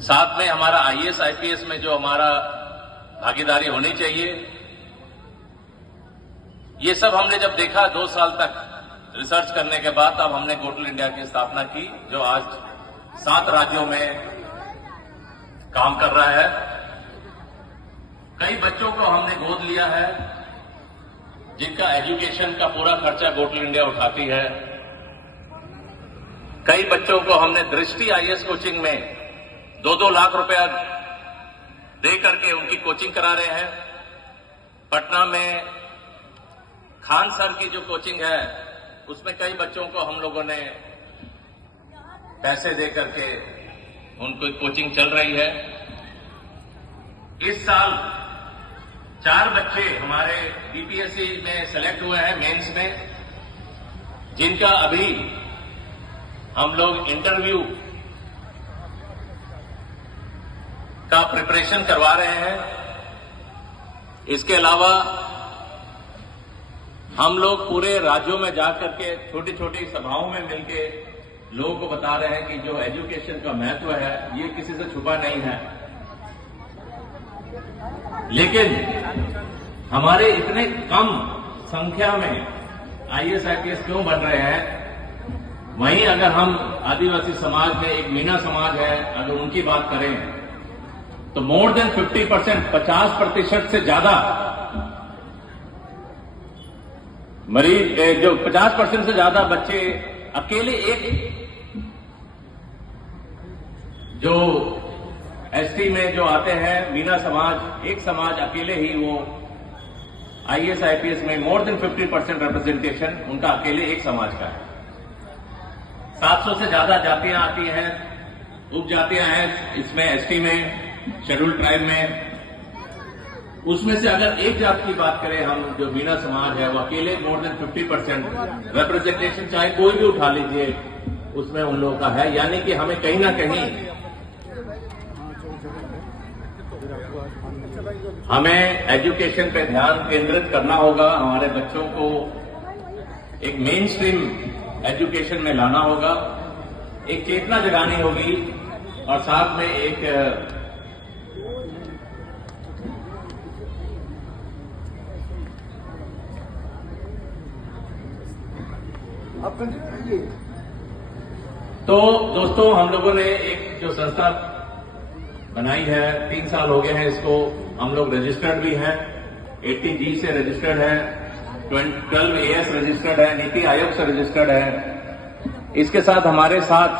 साथ में हमारा आईएएस आईपीएस में जो हमारा भागीदारी होनी चाहिए, ये सब हमने जब देखा 2 साल तक रिसर्च करने के बाद, तब हमने गोटल इंडिया की स्थापना की, जो आज 7 राज्यों में काम कर रहा है। कई बच्चों को हमने गोद लिया है, जिनका एजुकेशन का पूरा खर्चा गोटल इंडिया उठाती है। कई बच्चों को हमने दृष्टि आईएएस कोचिंग में 2-2 लाख रुपया दे करके उनकी कोचिंग करा रहे हैं। पटना में खान सर की जो कोचिंग है, उसमें कई बच्चों को हम लोगों ने पैसे दे करके उनको कोचिंग चल रही है। इस साल 4 बच्चे हमारे बीपीएससी में सेलेक्ट हुए हैं मेंस में, जिनका अभी हम लोग इंटरव्यू का प्रिपरेशन करवा रहे हैं। इसके अलावा हम लोग पूरे राज्यों में जाकर के छोटी छोटी सभाओं में मिलके लोगों को बता रहे हैं कि जो एजुकेशन का महत्व है, ये किसी से छुपा नहीं है। लेकिन हमारे इतने कम संख्या में आईएएस आईपीएस क्यों बन रहे हैं? वहीं अगर हम आदिवासी समाज में एक मीना समाज है, अगर उनकी बात करें तो मोर देन 50%, 50% से ज्यादा मरीज, जो 50% से ज्यादा बच्चे अकेले एक, जो एसटी में जो आते हैं मीना समाज, एक समाज अकेले ही वो आईएएस आईपीएस में मोर देन 50% रिप्रेजेंटेशन उनका अकेले एक समाज का है। 700 से ज्यादा जातियां आती हैं, उपजातियां हैं इसमें, एसटी में, शेड्यूल ट्राइब में। उसमें से अगर एक जात की बात करें हम, जो मीना समाज है, वो अकेले मोर देन 50% रिप्रेजेंटेशन, चाहे कोई भी उठा लीजिए, उसमें उन लोगों का है। यानी कि हमें कहीं ना कहीं हमें एजुकेशन पे ध्यान केंद्रित करना होगा, हमारे बच्चों को एक मेन स्ट्रीम एजुकेशन में लाना होगा, एक चेतना जगानी होगी, और साथ में एक तो दोस्तों, हम लोगों ने एक जो संस्था बनाई है, 3 साल हो गए हैं इसको, हम लोग रजिस्टर्ड भी हैं, 80G से रजिस्टर्ड है, 12 AS रजिस्टर्ड है, नीति आयोग से रजिस्टर्ड है। इसके साथ हमारे साथ